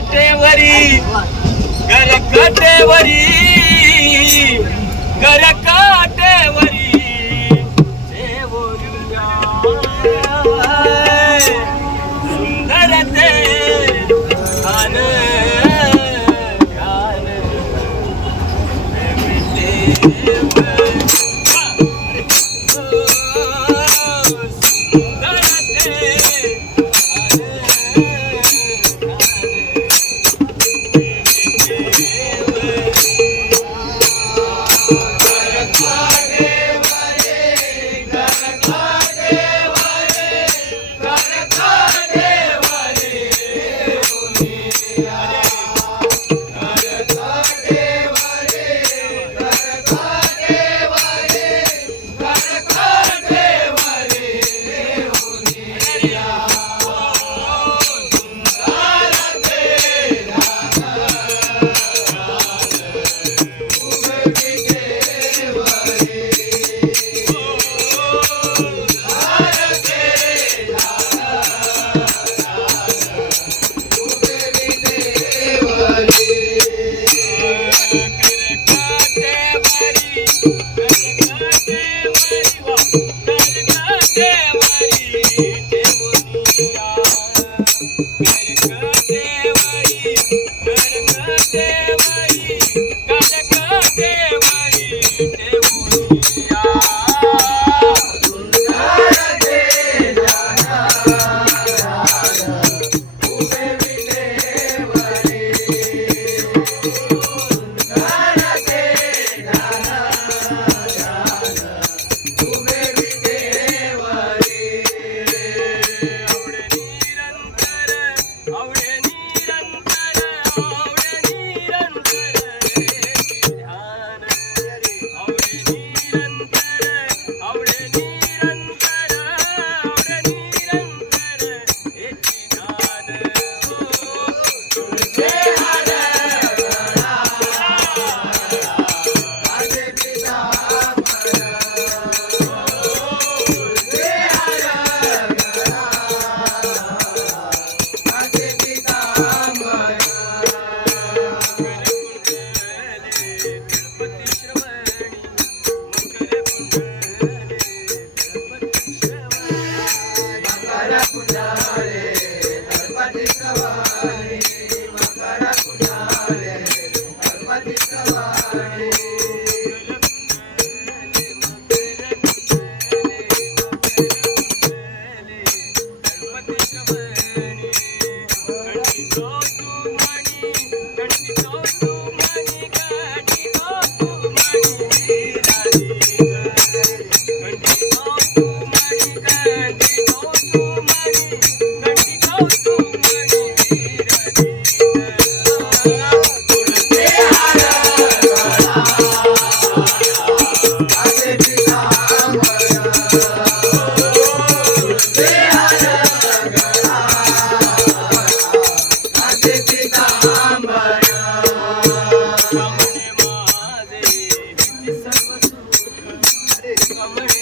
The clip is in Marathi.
काटेवरी घर काटेवरी घर काटेवरी सुंदर ते गान गान सुंदर my money.